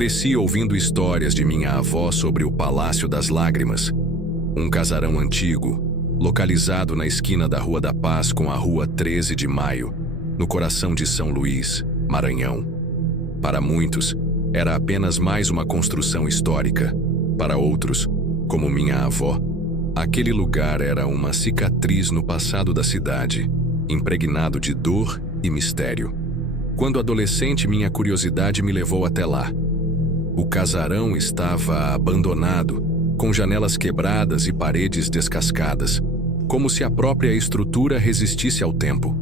Cresci ouvindo histórias de minha avó sobre o Palácio das Lágrimas, um casarão antigo, localizado na esquina da Rua da Paz com a Rua 13 de Maio, no coração de São Luís, Maranhão. Para muitos, era apenas mais uma construção histórica. Para outros, como minha avó, aquele lugar era uma cicatriz no passado da cidade, impregnado de dor e mistério. Quando adolescente, minha curiosidade me levou até lá. O casarão estava abandonado, com janelas quebradas e paredes descascadas, como se a própria estrutura resistisse ao tempo.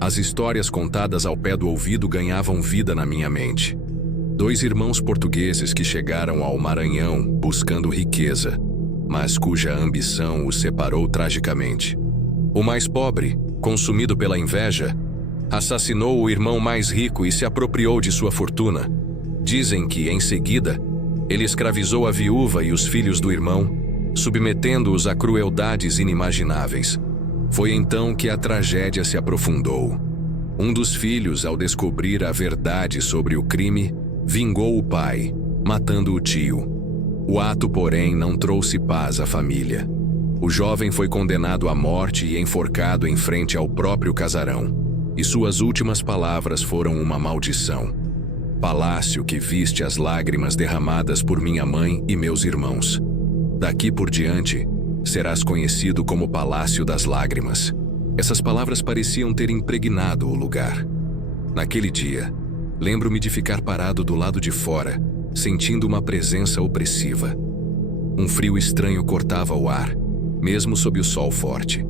As histórias contadas ao pé do ouvido ganhavam vida na minha mente. 2 irmãos portugueses que chegaram ao Maranhão buscando riqueza, mas cuja ambição os separou tragicamente. O mais pobre, consumido pela inveja, assassinou o irmão mais rico e se apropriou de sua fortuna. Dizem que, em seguida, ele escravizou a viúva e os filhos do irmão, submetendo-os a crueldades inimagináveis. Foi então que a tragédia se aprofundou. Um dos filhos, ao descobrir a verdade sobre o crime, vingou o pai, matando o tio. O ato, porém, não trouxe paz à família. O jovem foi condenado à morte e enforcado em frente ao próprio casarão, e suas últimas palavras foram uma maldição. Palácio que viste as lágrimas derramadas por minha mãe e meus irmãos. Daqui por diante, serás conhecido como Palácio das Lágrimas. Essas palavras pareciam ter impregnado o lugar. Naquele dia, lembro-me de ficar parado do lado de fora, sentindo uma presença opressiva. Um frio estranho cortava o ar, mesmo sob o sol forte.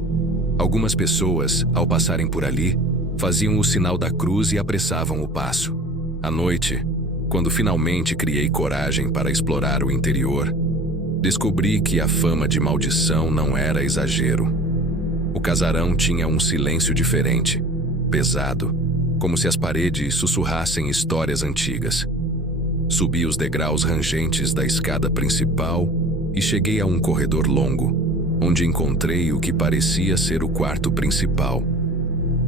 Algumas pessoas, ao passarem por ali, faziam o sinal da cruz e apressavam o passo. À noite, quando finalmente criei coragem para explorar o interior, descobri que a fama de maldição não era exagero. O casarão tinha um silêncio diferente, pesado, como se as paredes sussurrassem histórias antigas. Subi os degraus rangentes da escada principal e cheguei a um corredor longo, onde encontrei o que parecia ser o quarto principal.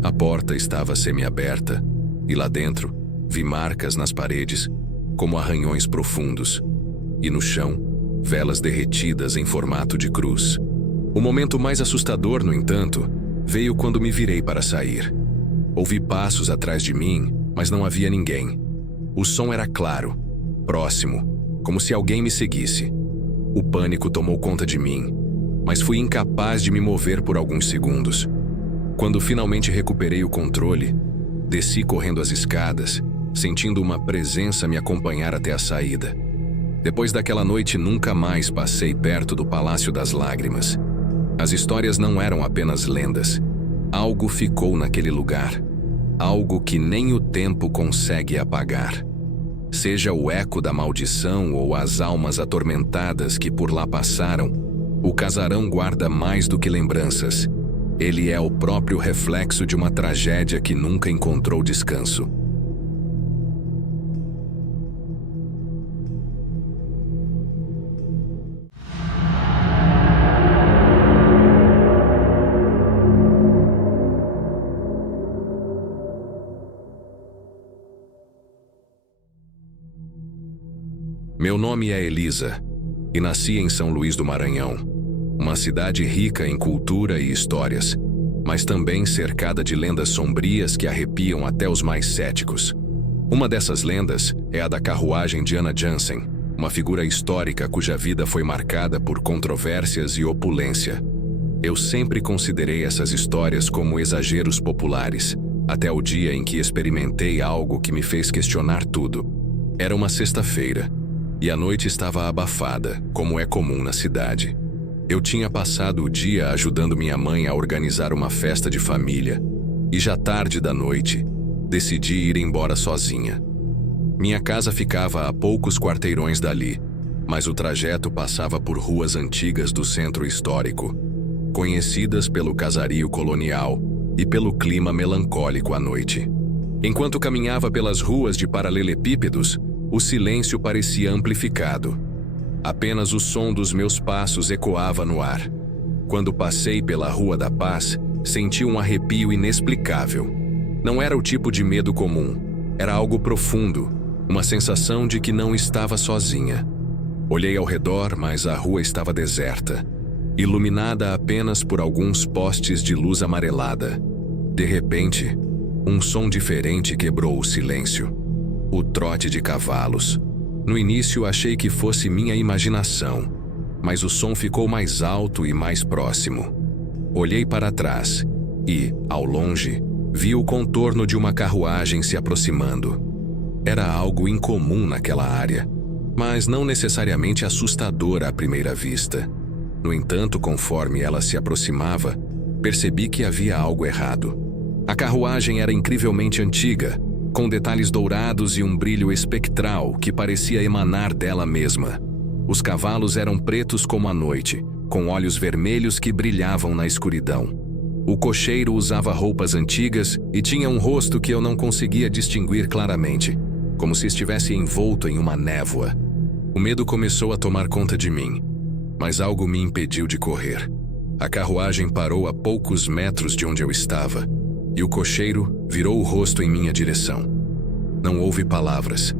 A porta estava semiaberta e lá dentro vi marcas nas paredes, como arranhões profundos, e no chão, velas derretidas em formato de cruz. O momento mais assustador, no entanto, veio quando me virei para sair. Ouvi passos atrás de mim, mas não havia ninguém. O som era claro, próximo, como se alguém me seguisse. O pânico tomou conta de mim, mas fui incapaz de me mover por alguns segundos. Quando finalmente recuperei o controle, desci correndo as escadas, sentindo uma presença me acompanhar até a saída. Depois daquela noite, nunca mais passei perto do Palácio das Lágrimas. As histórias não eram apenas lendas. Algo ficou naquele lugar. Algo que nem o tempo consegue apagar. Seja o eco da maldição ou as almas atormentadas que por lá passaram, o casarão guarda mais do que lembranças. Ele é o próprio reflexo de uma tragédia que nunca encontrou descanso. Meu nome é Elisa e nasci em São Luís do Maranhão, uma cidade rica em cultura e histórias, mas também cercada de lendas sombrias que arrepiam até os mais céticos. Uma dessas lendas é a da carruagem de Anna Jansen, uma figura histórica cuja vida foi marcada por controvérsias e opulência. Eu sempre considerei essas histórias como exageros populares, até o dia em que experimentei algo que me fez questionar tudo. Era uma sexta-feira, e a noite estava abafada, como é comum na cidade. Eu tinha passado o dia ajudando minha mãe a organizar uma festa de família, e já tarde da noite, decidi ir embora sozinha. Minha casa ficava a poucos quarteirões dali, mas o trajeto passava por ruas antigas do centro histórico, conhecidas pelo casario colonial e pelo clima melancólico à noite. Enquanto caminhava pelas ruas de paralelepípedos, o silêncio parecia amplificado. Apenas o som dos meus passos ecoava no ar. Quando passei pela Rua da Paz, senti um arrepio inexplicável. Não era o tipo de medo comum. Era algo profundo, Uma sensação de que não estava sozinha. Olhei ao redor, mas a rua estava deserta, iluminada apenas por alguns postes de luz amarelada. De repente, um som diferente quebrou o silêncio. O trote de cavalos. No início achei que fosse minha imaginação, mas o som ficou mais alto e mais próximo. Olhei para trás e, ao longe, vi o contorno de uma carruagem se aproximando. Era algo incomum naquela área, mas não necessariamente assustador à primeira vista. No entanto, conforme ela se aproximava, percebi que havia algo errado. A carruagem era incrivelmente antiga, com detalhes dourados e um brilho espectral que parecia emanar dela mesma. Os cavalos eram pretos como a noite, com olhos vermelhos que brilhavam na escuridão. O cocheiro usava roupas antigas e tinha um rosto que eu não conseguia distinguir claramente, como se estivesse envolto em uma névoa. O medo começou a tomar conta de mim, mas algo me impediu de correr. A carruagem parou a poucos metros de onde eu estava, e o cocheiro virou o rosto em minha direção. Não houve palavras,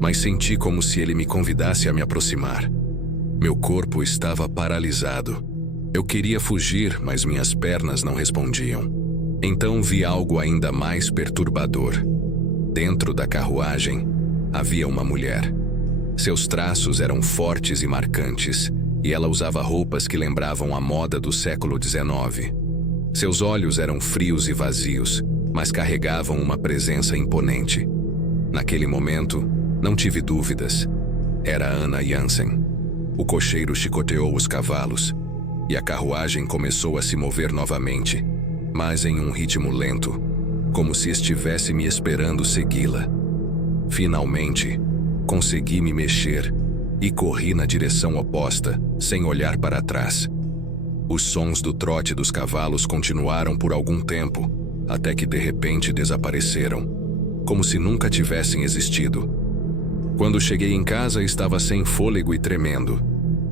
mas senti como se ele me convidasse a me aproximar. Meu corpo estava paralisado. Eu queria fugir, mas minhas pernas não respondiam. Então vi algo ainda mais perturbador. Dentro da carruagem, havia uma mulher. Seus traços eram fortes e marcantes, e ela usava roupas que lembravam a moda do século XIX. Seus olhos eram frios e vazios, mas carregavam uma presença imponente. Naquele momento, não tive dúvidas. Era Anna Jansen. O cocheiro chicoteou os cavalos, e a carruagem começou a se mover novamente, mas em um ritmo lento, como se estivesse me esperando segui-la. Finalmente, consegui me mexer e corri na direção oposta, sem olhar para trás. Os sons do trote dos cavalos continuaram por algum tempo, até que de repente desapareceram, como se nunca tivessem existido. Quando cheguei em casa, estava sem fôlego e tremendo.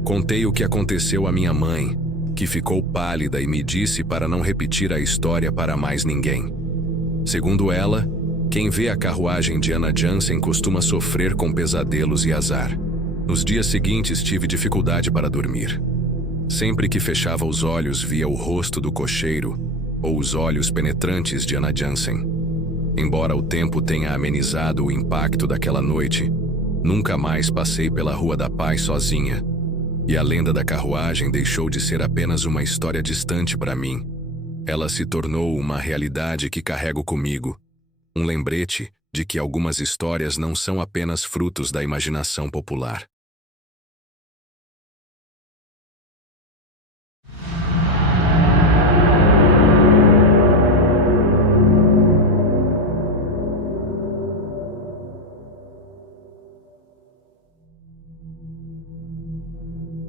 Contei o que aconteceu à minha mãe, que ficou pálida e me disse para não repetir a história para mais ninguém. Segundo ela, quem vê a carruagem de Anna Jansen costuma sofrer com pesadelos e azar. Nos dias seguintes tive dificuldade para dormir. Sempre que fechava os olhos via o rosto do cocheiro ou os olhos penetrantes de Anna Jansen. Embora o tempo tenha amenizado o impacto daquela noite, nunca mais passei pela Rua da Paz sozinha, e a lenda da carruagem deixou de ser apenas uma história distante para mim. Ela se tornou uma realidade que carrego comigo, um lembrete de que algumas histórias não são apenas frutos da imaginação popular.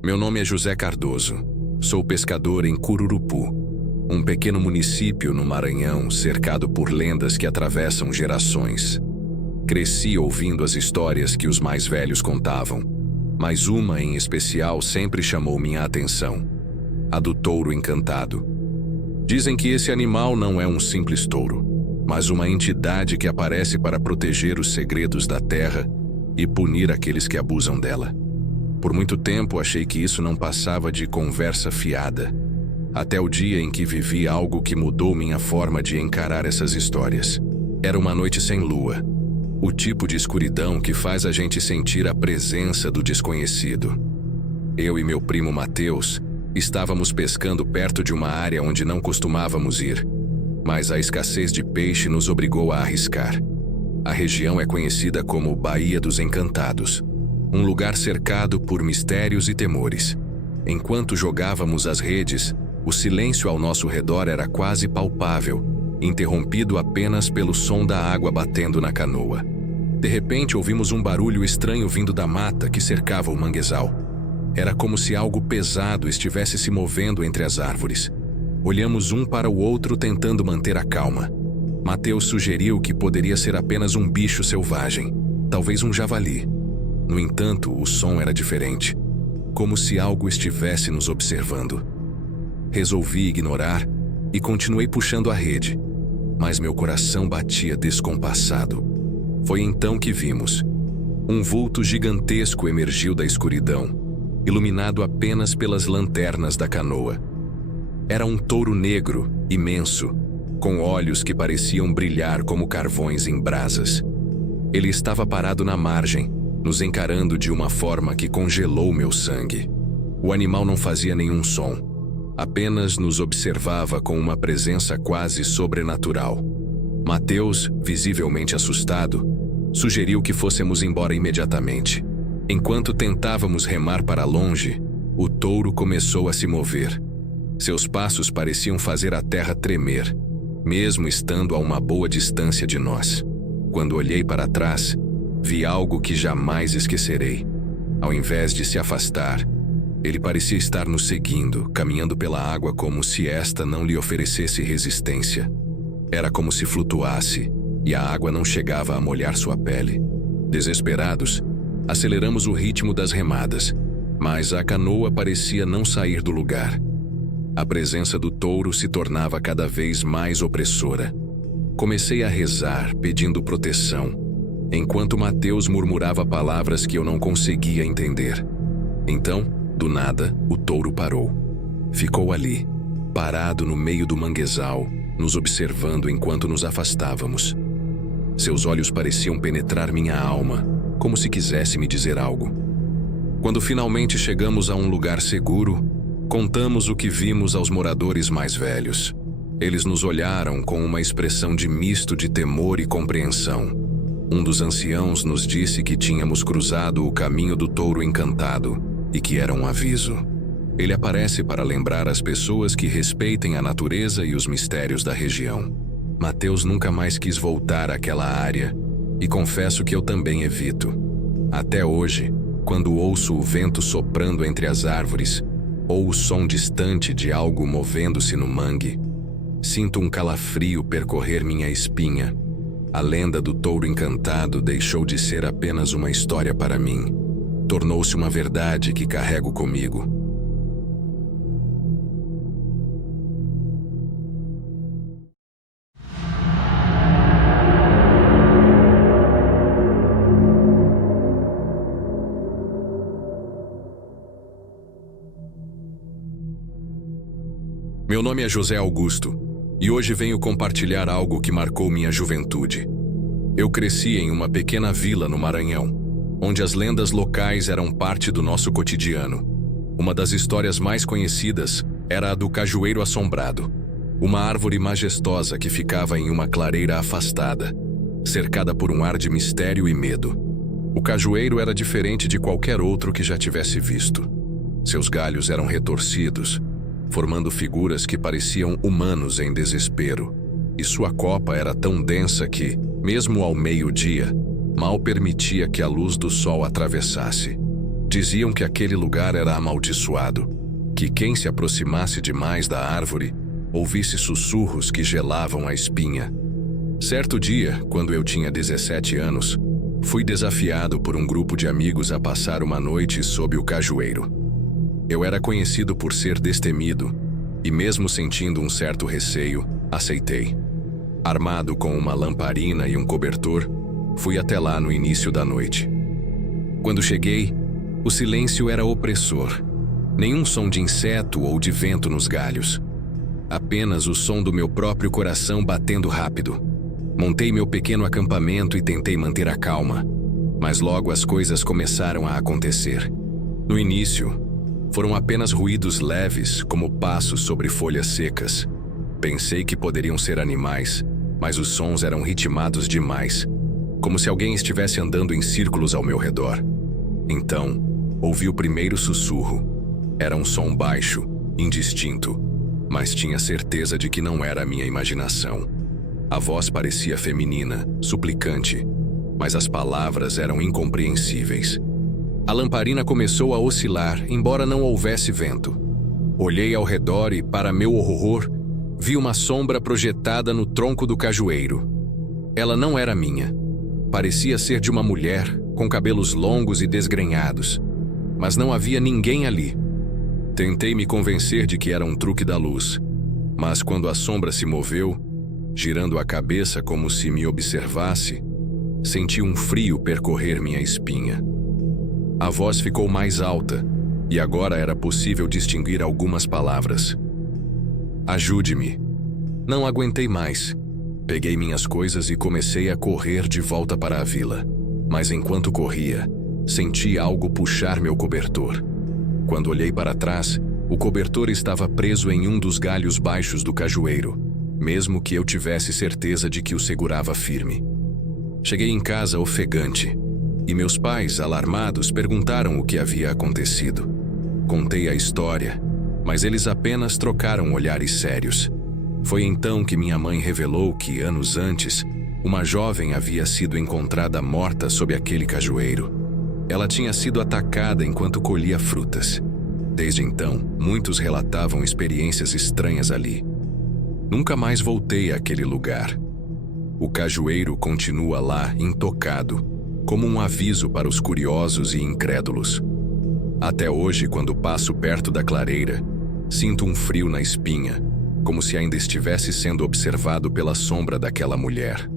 Meu nome é José Cardoso. Sou pescador em Cururupu, um pequeno município no Maranhão cercado por lendas que atravessam gerações. Cresci ouvindo as histórias que os mais velhos contavam, mas uma em especial sempre chamou minha atenção: a do touro encantado. Dizem que esse animal não é um simples touro, mas uma entidade que aparece para proteger os segredos da terra e punir aqueles que abusam dela. Por muito tempo achei que isso não passava de conversa fiada, até o dia em que vivi algo que mudou minha forma de encarar essas histórias. Era uma noite sem lua, o tipo de escuridão que faz a gente sentir a presença do desconhecido. Eu e meu primo Mateus estávamos pescando perto de uma área onde não costumávamos ir, mas a escassez de peixe nos obrigou a arriscar. A região é conhecida como Baía dos Encantados, um lugar cercado por mistérios e temores. Enquanto jogávamos as redes, o silêncio ao nosso redor era quase palpável, interrompido apenas pelo som da água batendo na canoa. De repente ouvimos um barulho estranho vindo da mata que cercava o manguezal. Era como se algo pesado estivesse se movendo entre as árvores. Olhamos um para o outro tentando manter a calma. Mateus sugeriu que poderia ser apenas um bicho selvagem, talvez um javali. No entanto, o som era diferente, como se algo estivesse nos observando. Resolvi ignorar e continuei puxando a rede, mas meu coração batia descompassado. Foi então que vimos, Um vulto gigantesco emergiu da escuridão, iluminado apenas pelas lanternas da canoa. Era um touro negro, imenso, com olhos que pareciam brilhar como carvões em brasas. Ele estava parado na margem, nos encarando de uma forma que congelou meu sangue. O animal não fazia nenhum som, apenas nos observava com uma presença quase sobrenatural. Mateus, visivelmente assustado, sugeriu que fôssemos embora imediatamente. Enquanto tentávamos remar para longe, o touro começou a se mover. Seus passos pareciam fazer a terra tremer, mesmo estando a uma boa distância de nós. Quando olhei para trás, vi algo que jamais esquecerei. Ao invés de se afastar, ele parecia estar nos seguindo, caminhando pela água como se esta não lhe oferecesse resistência. Era como se flutuasse, e a água não chegava a molhar sua pele. Desesperados, aceleramos o ritmo das remadas, mas a canoa parecia não sair do lugar. A presença do touro se tornava cada vez mais opressora. Comecei a rezar, pedindo proteção, enquanto Mateus murmurava palavras que eu não conseguia entender. Então, do nada, o touro parou. Ficou ali, parado no meio do manguezal, nos observando enquanto nos afastávamos. Seus olhos pareciam penetrar minha alma, como se quisesse me dizer algo. Quando finalmente chegamos a um lugar seguro, contamos o que vimos aos moradores mais velhos. Eles nos olharam com uma expressão de misto de temor e compreensão. Um dos anciãos nos disse que tínhamos cruzado o caminho do touro encantado e que era um aviso. Ele aparece para lembrar as pessoas que respeitem a natureza e os mistérios da região. Mateus nunca mais quis voltar àquela área, e confesso que eu também evito. Até hoje, quando ouço o vento soprando entre as árvores, ou o som distante de algo movendo-se no mangue, sinto um calafrio percorrer minha espinha. A lenda do touro encantado deixou de ser apenas uma história para mim. Tornou-se uma verdade que carrego comigo. Meu nome é José Augusto, e hoje venho compartilhar algo que marcou minha juventude. Eu cresci em uma pequena vila no Maranhão, onde as lendas locais eram parte do nosso cotidiano. Uma das histórias mais conhecidas era a do Cajueiro Assombrado, uma árvore majestosa que ficava em uma clareira afastada, cercada por um ar de mistério e medo. O cajueiro era diferente de qualquer outro que já tivesse visto. Seus galhos eram retorcidos, formando figuras que pareciam humanos em desespero, e sua copa era tão densa que, mesmo ao meio-dia, mal permitia que a luz do sol atravessasse. Diziam que aquele lugar era amaldiçoado, que quem se aproximasse demais da árvore ouvisse sussurros que gelavam a espinha. Certo dia, quando eu tinha 17 anos, fui desafiado por um grupo de amigos a passar uma noite sob o cajueiro. Eu era conhecido por ser destemido, e mesmo sentindo um certo receio, aceitei. Armado com uma lamparina e um cobertor, fui até lá no início da noite. Quando cheguei, o silêncio era opressor. Nenhum som de inseto ou de vento nos galhos. Apenas o som do meu próprio coração batendo rápido. Montei meu pequeno acampamento e tentei manter a calma, mas logo as coisas começaram a acontecer. No início, foram apenas ruídos leves, como passos sobre folhas secas. Pensei que poderiam ser animais, mas os sons eram ritmados demais, como se alguém estivesse andando em círculos ao meu redor. Então, ouvi o primeiro sussurro. Era um som baixo, indistinto, mas tinha certeza de que não era a minha imaginação. A voz parecia feminina, suplicante, mas as palavras eram incompreensíveis. A lamparina começou a oscilar, embora não houvesse vento. Olhei ao redor e, para meu horror, vi uma sombra projetada no tronco do cajueiro. Ela não era minha. Parecia ser de uma mulher, com cabelos longos e desgrenhados, mas não havia ninguém ali. Tentei me convencer de que era um truque da luz, mas quando a sombra se moveu, girando a cabeça como se me observasse, Senti um frio percorrer minha espinha. A voz ficou mais alta, e agora era possível distinguir algumas palavras. Ajude-me. Não aguentei mais. Peguei minhas coisas e comecei a correr de volta para a vila. Mas enquanto corria, senti algo puxar meu cobertor. Quando olhei para trás, o cobertor estava preso em um dos galhos baixos do cajueiro, mesmo que eu tivesse certeza de que o segurava firme. Cheguei em casa ofegante, e meus pais, alarmados, perguntaram o que havia acontecido. Contei a história, mas eles apenas trocaram olhares sérios. Foi então que minha mãe revelou que, anos antes, uma jovem havia sido encontrada morta sob aquele cajueiro. Ela tinha sido atacada enquanto colhia frutas. Desde então, muitos relatavam experiências estranhas ali. Nunca mais voltei àquele lugar. O cajueiro continua lá, intocado, como um aviso para os curiosos e incrédulos. Até hoje, quando passo perto da clareira, sinto um frio na espinha, como se ainda estivesse sendo observado pela sombra daquela mulher.